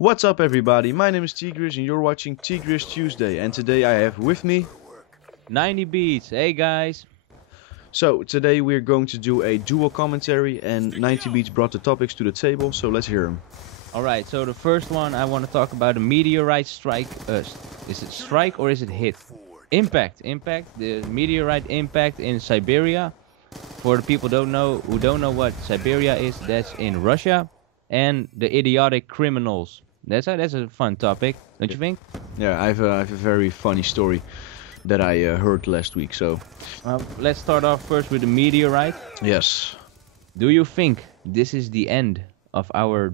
What's up everybody, my name is T-Grizz and you're watching T-Grizz Tuesday, and today I have with me... NinetyBeats, hey guys! So, today we're going to do a dual commentary and 90beats brought the topics to the table, so let's hear them. Alright, so the first one I want to talk about a meteorite strike. Is it strike or is it hit? Impact, the meteorite impact in Siberia. For the people who don't know what Siberia is, that's in Russia. And the idiotic criminals. That's a fun topic, don't you think? Yeah, I have a very funny story that I heard last week, so... Let's start off first with the meteorite. Yes. Do you think this is the end of our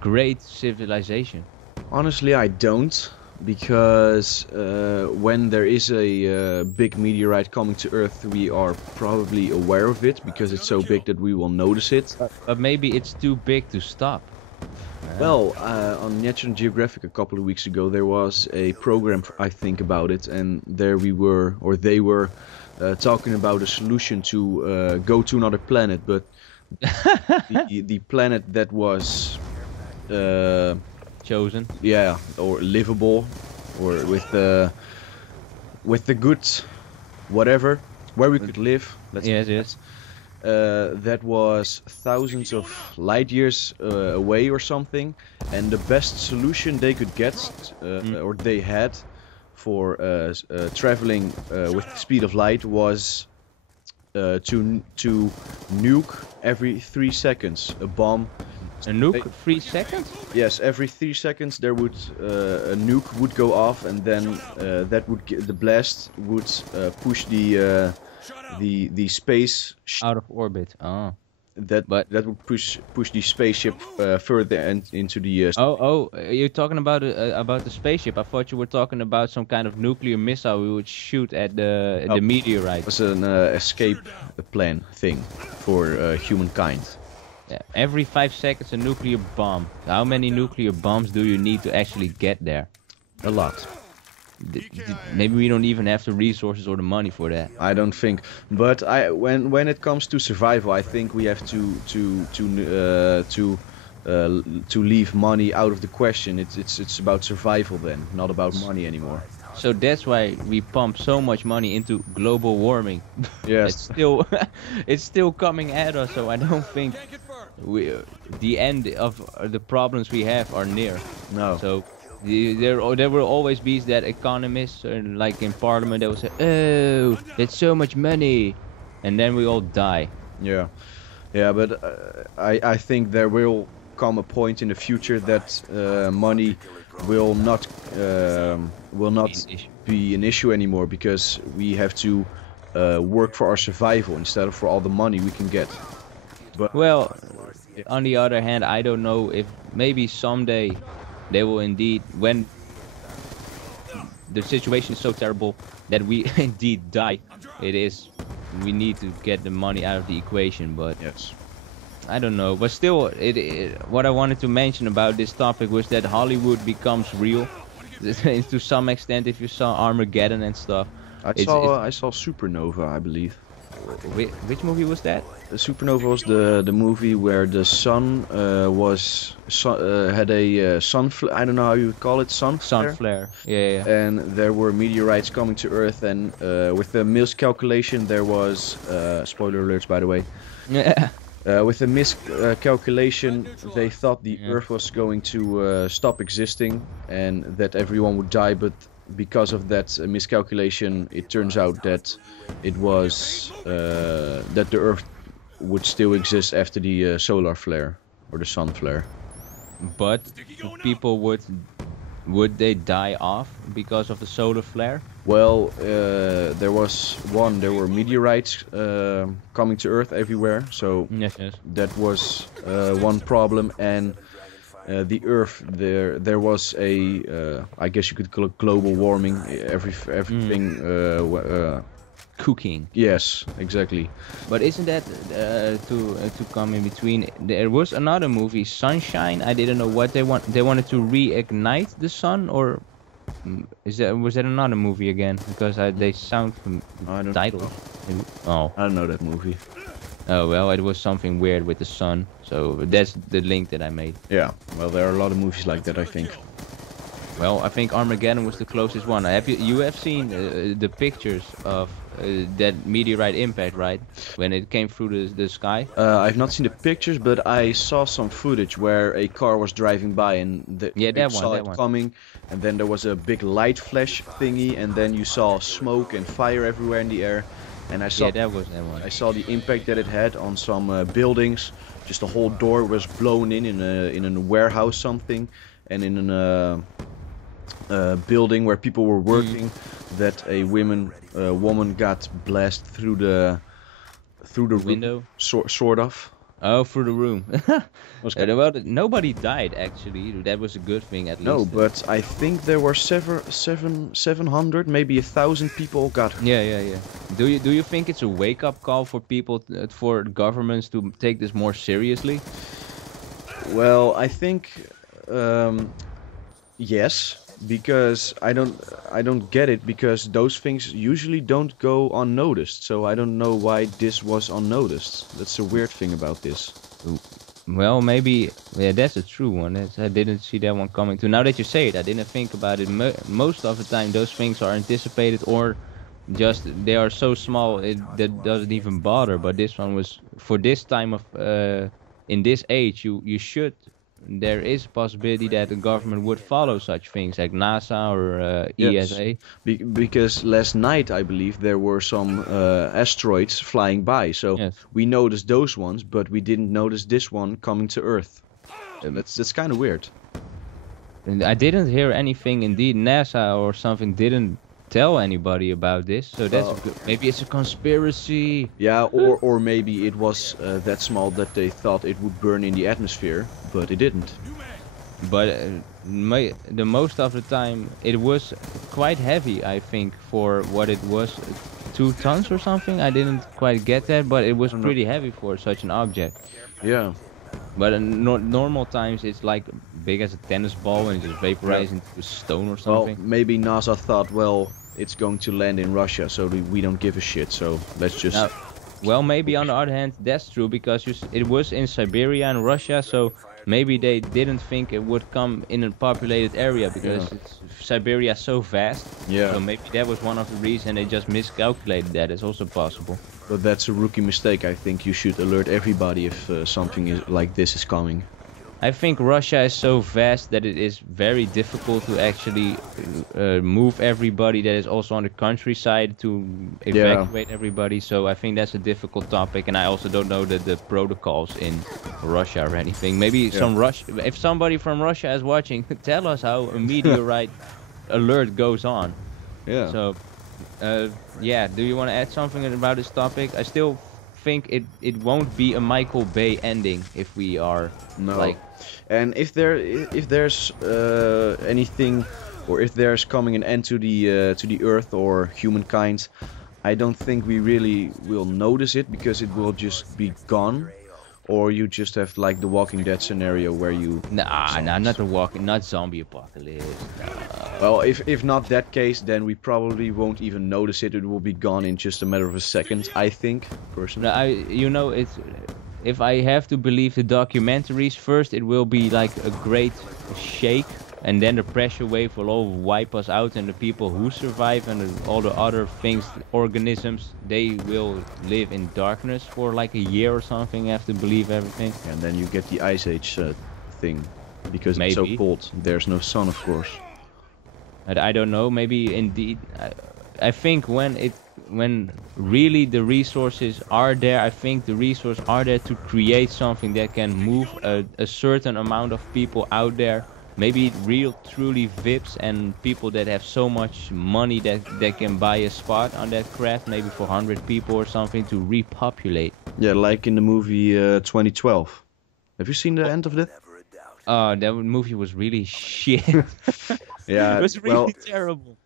great civilization? Honestly, I don't, because when there is a big meteorite coming to Earth, we are probably aware of it, because it's so big that we will notice it. But maybe it's too big to stop. Well, on National Geographic a couple of weeks ago, there was a program, I think, about it, and there we were, or they were, talking about a solution to go to another planet, but the planet that was chosen, yeah, or livable, or with the good whatever, where we could live. Yes. That was thousands of light years away or something, and the best solution they could get, or they had, for traveling with the speed of light was to nuke every 3 seconds a bomb. A nuke 3 seconds? Yes, every 3 seconds there would a nuke would go off, and then that would the blast would push the space out of orbit. Oh, that would push the spaceship further and into the. You're talking about the spaceship. I thought you were talking about some kind of nuclear missile we would shoot at the meteorite. It was an escape plan thing for humankind. Yeah, every 5 seconds a nuclear bomb. How many nuclear bombs do you need to actually get there? A lot. Maybe we don't even have the resources or the money for that. I don't think. But when it comes to survival, I think we have to leave money out of the question. It's about survival then, not about money anymore. So that's why we pump so much money into global warming. Yes. it's still coming at us. So I don't think the end of the problems we have are near. No. So there will always be that economists, like in Parliament, they will say, "Oh, that's so much money," and then we all die. Yeah, but I think there will come a point in the future that money will not be an issue anymore, because we have to work for our survival instead of for all the money we can get. But well, on the other hand, I don't know if maybe someday they will indeed, when the situation is so terrible that we indeed die, we need to get the money out of the equation. But yes, I don't know. But still, what I wanted to mention about this topic was that Hollywood becomes real to some extent. If you saw Armageddon and stuff, I saw Supernova, I believe. Which movie was that? Supernova was the movie where the sun had a sun flare. I don't know how you would call it, sun flare. Yeah. And there were meteorites coming to Earth, and with the miscalculation there was spoiler alerts, by the way. Yeah. With the miscalculation, they thought the Earth was going to stop existing and that everyone would die, but because of that miscalculation, it turns out that it was that the Earth would still exist after the solar flare or the sun flare. But people would they die off because of the solar flare? Well, there were meteorites coming to Earth everywhere, so yes. That was one problem, and the Earth, there was a I guess you could call it global warming. Everything cooking. Yes, exactly. But isn't that to come in between? There was another movie, Sunshine. I didn't know what they wanted to reignite the sun, or was that another movie again? Because they sound from title. Oh, I don't know that movie. Oh well, it was something weird with the sun. So that's the link that I made. Yeah, well, there are a lot of movies like that, I think. Well, I think Armageddon was the closest one. You have seen the pictures of that meteorite impact, right? When it came through the sky. I've not seen the pictures, but I saw some footage where a car was driving by and Yeah, you that saw one, it coming, and then there was a big light flash thingy, and then you saw smoke and fire everywhere in the air, and I saw Yeah, that was that one. I saw the impact that it had on some buildings. Just the whole door was blown in a warehouse something, and in a building where people were working, that a woman got blasted through the Window. sort of. Oh, through the room. Was Well, nobody died actually. That was a good thing at least. No, but I think there were 700, maybe 1,000 people got hurt. Yeah. Do you think it's a wake-up call for people, for governments to take this more seriously? Well, I think yes, because I don't get it, because those things usually don't go unnoticed. So I don't know why this was unnoticed. That's a weird thing about this. Well, maybe, yeah, that's a true one. I didn't see that one coming too. Now that you say it, I didn't think about it. Most of the time, those things are anticipated, or just they are so small that doesn't even bother. But this one was for this time of in this age. You should. There is a possibility that the government would follow such things like NASA or Yes. ESA. Because last night, I believe, there were some asteroids flying by. So Yes. we noticed those ones, but we didn't notice this one coming to Earth. And that's kind of weird. And I didn't hear anything. Indeed, NASA or something didn't tell anybody about this. So that's good. Maybe it's a conspiracy. Yeah, or maybe it was that small that they thought it would burn in the atmosphere, but it didn't. But the most of the time it was quite heavy, I think, for what it was, 2 tons or something. I didn't quite get that, but it was pretty heavy for such an object. Yeah. But in normal times it's like big as a tennis ball and just vaporizes into a stone or Well, something. maybe NASA thought, well, it's going to land in Russia, so we don't give a shit. So let's just. Now, well, maybe on the other hand that's true, because it was in Siberia and Russia, so maybe they didn't think it would come in a populated area, because Siberia is so vast. Yeah. So maybe that was one of the reasons they just miscalculated that. It's also possible. But that's a rookie mistake. I think you should alert everybody if something like this is coming. I think Russia is so vast that it is very difficult to actually move everybody that is also on the countryside to evacuate everybody. So I think that's a difficult topic, and I also don't know the protocols in Russia or anything. Maybe if somebody from Russia is watching, tell us how a meteorite alert goes on. Yeah. So, yeah, do you want to add something about this topic? I still think it won't be a Michael Bay ending if we are like. And if there's anything, or if there's coming an end to the Earth or humankind, I don't think we really will notice it, because it will just be gone. Or you just have like the Walking Dead scenario where you. Nah, not zombie apocalypse. Well, if not that case, then we probably won't even notice it. It will be gone in just a matter of a second, I think, personally. If I have to believe the documentaries, first it will be like a great shake, and then the pressure wave will all wipe us out, and the people who survive and all the other things, organisms, they will live in darkness for like a year or something. I have to believe everything. And then you get the Ice Age thing, because it's so cold. There's no sun, of course. I don't know. Maybe indeed. I think when really the resources are there, I think the resources are there to create something that can move a certain amount of people out there. Maybe truly VIPs and people that have so much money that they can buy a spot on that craft, maybe for 100 people or something, to repopulate. Yeah, like in the movie 2012. Have you seen the end of that? That movie was really shit. Yeah, it was really terrible.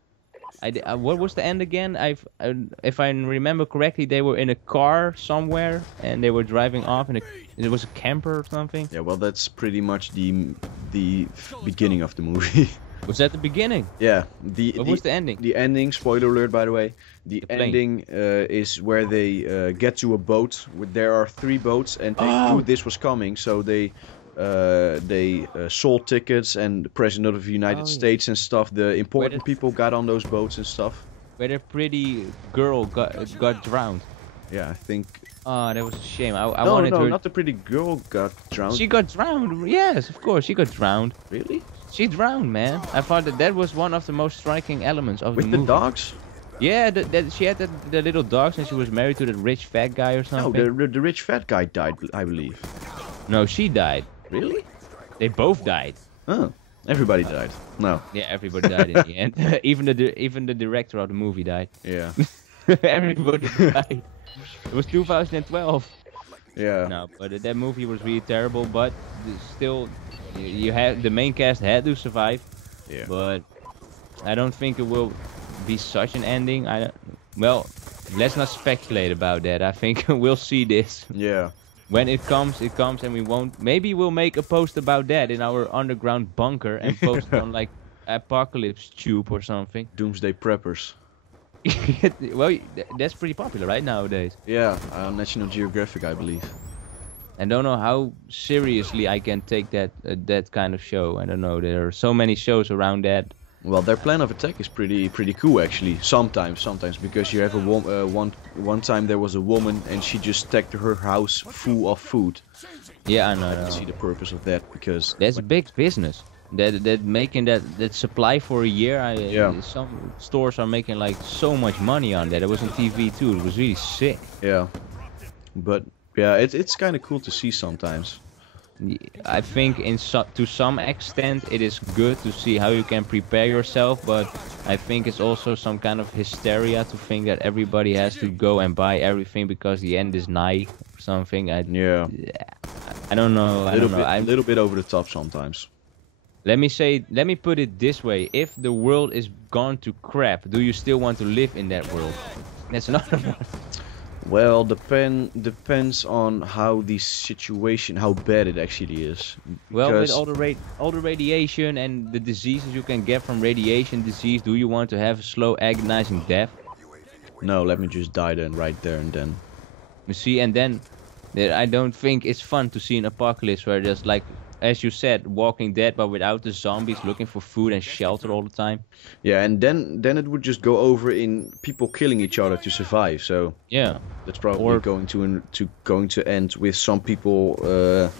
What was the end again? If I remember correctly, they were in a car somewhere and they were driving off, and it was a camper or something. Yeah, well, that's pretty much the beginning of the movie. Was that the beginning? Yeah. What was the ending? The ending. Spoiler alert, by the way. The plane. ending is where they get to a boat. There are 3 boats, and they knew this was coming, so they sold tickets, and the president of the United States and stuff. The important people got on those boats and stuff. Where the pretty girl got drowned. Yeah, I think. Oh, that was a shame. I no, wanted her. not the pretty girl got drowned. She got drowned. Yes, of course, she got drowned. Really? She drowned, man. I thought that was one of the most striking elements of the movie. With the dogs? Yeah, she had the little dogs, and she was married to the rich fat guy or something. No, the rich fat guy died, I believe. No, she died. Really? They both died. Oh, everybody died. No. Yeah, everybody died in the end. even the director of the movie died. Yeah. Everybody died. It was 2012. Yeah. No, but that movie was really terrible. But still, you had the main cast had to survive. Yeah. But I don't think it will be such an ending. Well, let's not speculate about that. I think we'll see this. Yeah. When it comes, and we won't. Maybe we'll make a post about that in our underground bunker and post it on like Apocalypse Tube or something. Doomsday Preppers. Well, that's pretty popular right nowadays. Yeah, on National Geographic, I believe. I don't know how seriously I can take that kind of show. I don't know. There are so many shows around that. Well, their plan of attack is pretty cool actually. Sometimes because you have a one time there was a woman and she just stacked her house full of food. Yeah, I know. I can see the purpose of that because that's a big business. That making that supply for a year. Some stores are making like so much money on that. It was on TV too. It was really sick. Yeah, but yeah, it's kind of cool to see sometimes. I think to some extent it is good to see how you can prepare yourself, but I think it's also some kind of hysteria to think that everybody has to go and buy everything because the end is nigh or something. I don't know. A little bit over the top sometimes. Let me put it this way: if the world is gone to crap, do you still want to live in that world? That's another one. Well, depends on how how bad it actually is. Well, with all the radiation and the diseases you can get from radiation disease, do you want to have a slow, agonizing death? No, let me just die then, right there and then. You see, and then I don't think it's fun to see an apocalypse where there's like, as you said, Walking Dead, but without the zombies looking for food and shelter all the time. Yeah, and then it would just go over in people killing each other to survive. So yeah, that's probably going to end with some people,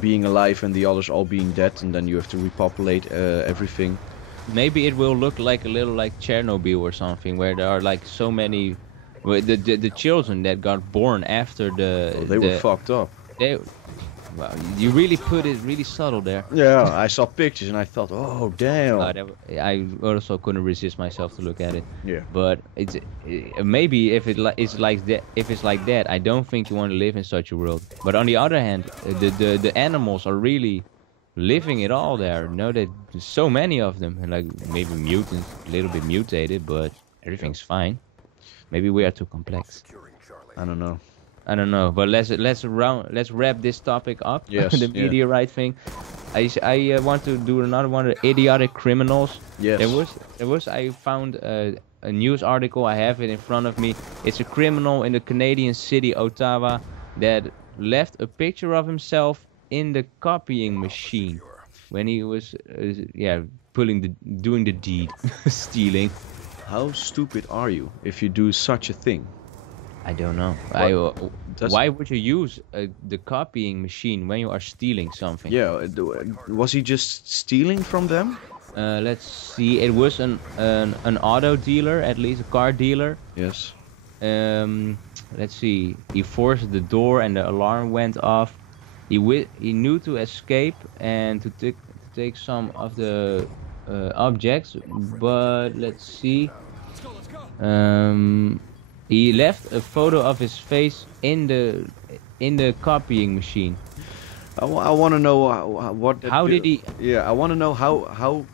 being alive and the others all being dead, and then you have to repopulate everything. Maybe it will look like a little like Chernobyl or something, where there are like so many, the children that got born after they were fucked up. Wow, you really put it really subtle there. Yeah, I saw pictures and I thought, oh damn. I also couldn't resist myself to look at it. Yeah. But maybe if it's like that, I don't think you want to live in such a world. But on the other hand, the animals are really living it all there. You know that there's so many of them, and like maybe mutants, a little bit mutated, but everything's fine. Maybe we are too complex. I don't know, but let's wrap this topic up. Yes, the meteorite thing. I want to do another one. The idiotic criminals. Yes. There was. I found a news article. I have it in front of me. It's a criminal in the Canadian city Ottawa that left a picture of himself in the copying machine when he was doing the deed, stealing. How stupid are you if you do such a thing? I don't know. Why would you use the copying machine when you are stealing something? Yeah, was he just stealing from them? Let's see. It was an auto dealer, at least a car dealer. Yes. Let's see. He forced the door and the alarm went off. He knew to escape and to take some of the objects, but let's see. He left a photo of his face in the copying machine. I want to know what. How did he? Yeah, I want to know how.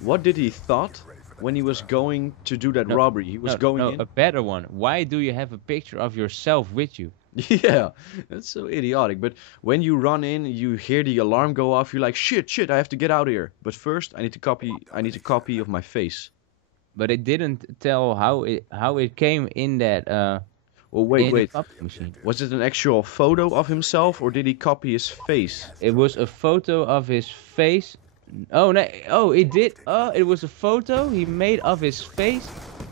What did he thought when he was going to do that No, robbery. He was going no, in. a better one. Why do you have a picture of yourself with you? Yeah, that's so idiotic. But when you run in, you hear the alarm go off. You're like, shit, I have to get out of here. But first, I need a copy of my face. But it didn't tell how it came in that Well, in the wait. copy machine. Was it an actual photo of himself, or did he copy his face? It was a photo of his face. Oh no! Oh, it did. It was a photo he made of his face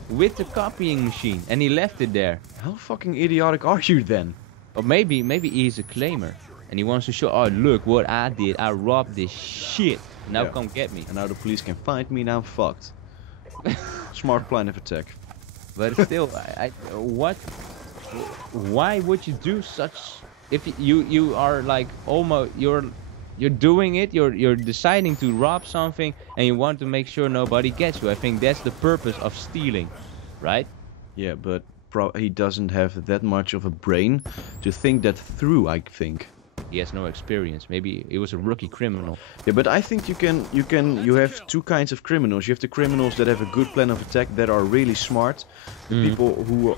with the copying machine, and he left it there. How fucking idiotic are you then? Or maybe he's a claimer, and he wants to show. Oh, look what I did! I robbed this shit. Now come get me. And now the police can find me. Now I'm fucked. Smart plan of attack. But still, what? Why would you do such? If you are like almost you're doing it, you're deciding to rob something, and you want to make sure nobody gets you. I think that's the purpose of stealing, right? Yeah, but he doesn't have that much of a brain to think that through, I think. He has no experience. Maybe he was a rookie criminal. Yeah, but I think you have two kinds of criminals. You have the criminals that have a good plan of attack, that are really smart. The people who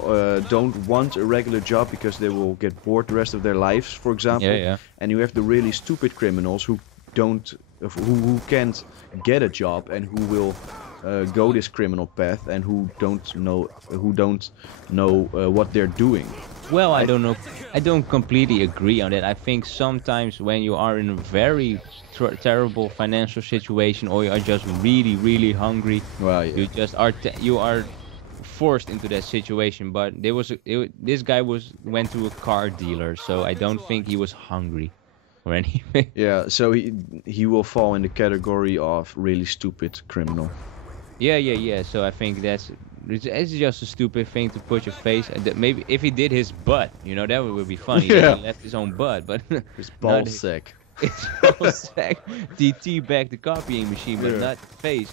don't want a regular job because they will get bored the rest of their lives, for example. Yeah. And you have the really stupid criminals who who can't get a job and who will go this criminal path and who don't know what they're doing. Well, I don't know. I don't completely agree on that. I think sometimes when you are in a very terrible financial situation, or you are just really hungry, Well, yeah. you just are you are forced into that situation. But this guy went to a car dealer, so I don't think he was hungry or anything. Yeah, so he will fall in the category of really stupid criminal. Yeah. So I think it's just a stupid thing to put your face. Maybe if he did his butt, you know, that would be funny. Yeah. He left his own butt, but His ball sack. it's all sack. TT back the copying machine, but not face.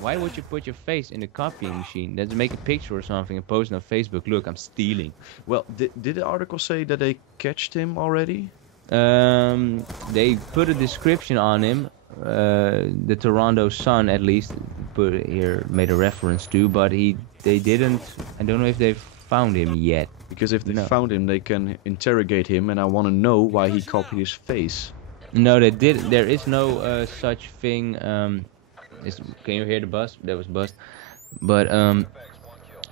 Why would you put your face in the copying machine? Let's make a picture or something and post it on Facebook. Look, I'm stealing. Well, did the article say that they catched him already? They put a description on him. The Toronto Sun, at least, made a reference to, but they didn't. I don't know if they found him yet. Because if they found him, they can interrogate him, and I want to know why he copied his face. No, they did. There is no such thing. Can you hear the bus? That was bus. But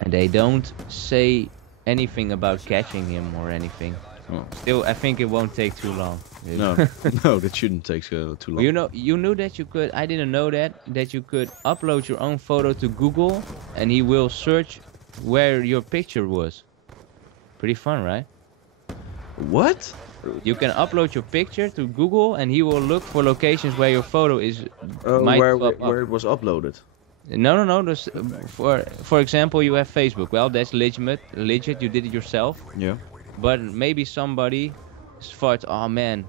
they don't say anything about catching him or anything. Oh. Still, I think it won't take too long. No, no, that shouldn't take too long. You knew that you could. I didn't know that you could upload your own photo to Google, and he will search where your picture was. Pretty fun, right? What? You can upload your picture to Google, and he will look for locations where your photo is. Where it was uploaded. No. For example, you have Facebook. Well, that's legit. You did it yourself. Yeah. But maybe somebody thought, oh man,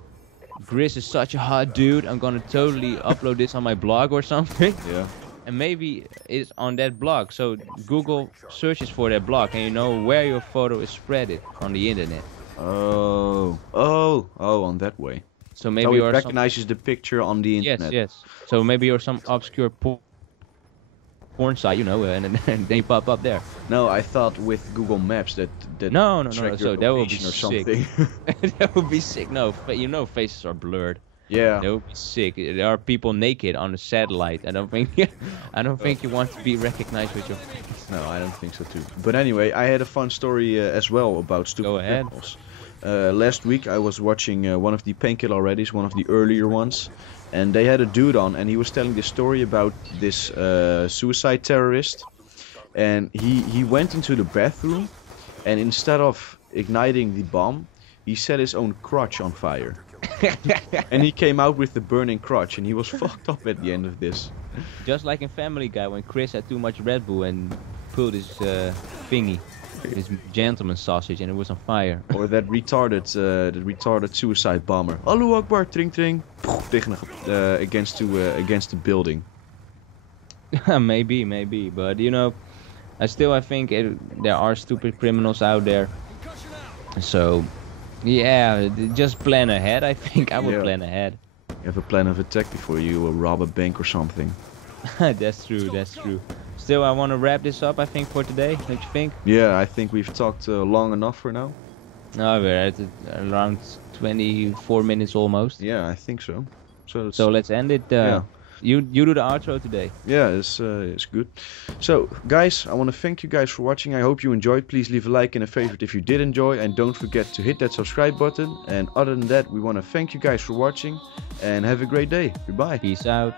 Grizz is such a hot dude, I'm gonna totally upload this on my blog or something. Yeah. And maybe it's on that blog, so Google searches for that blog, and you know where your photo is spreaded on the internet. Oh, on that way. So maybe So it you're recognizes the picture on the internet. Yes. So maybe you're some obscure porn site, you know, and then you pop up there. No, I thought with Google Maps that No. tracked So your that would be location or sick. something. That would be sick. No, you know, faces are blurred. Yeah. That would be sick. There are people naked on a satellite. I don't think you want to be recognized with your face. No, I don't think so too. But anyway, I had a fun story as well about stupid Go ahead. criminals. Last week I was watching one of the Painkiller Alreadys, one of the earlier ones, and they had a dude on, and he was telling this story about this suicide terrorist, and he went into the bathroom, and instead of igniting the bomb, he set his own crotch on fire. And he came out with the burning crotch, and he was fucked up at the end of this. Just like in Family Guy when Chris had too much Red Bull and pulled his thingy, his gentleman sausage, and it was on fire. Or that retarded suicide bomber. Allahu Akbar, tring tring, against the building. Maybe, but you know, I think there are stupid criminals out there. So, yeah, just plan ahead. I think I would plan ahead. You have a plan of attack before you rob a bank or something. That's true. That's true. Still, I want to wrap this up. I think for today. Don't you think? Yeah, I think we've talked long enough for now. No, we're at around 24 minutes almost. Yeah, I think so. So let's end it. Yeah. You do the outro today. Yeah, it's good. So, guys, I want to thank you guys for watching. I hope you enjoyed. Please leave a like and a favorite if you did enjoy. And don't forget to hit that subscribe button. And other than that, we want to thank you guys for watching. And have a great day. Goodbye. Peace out.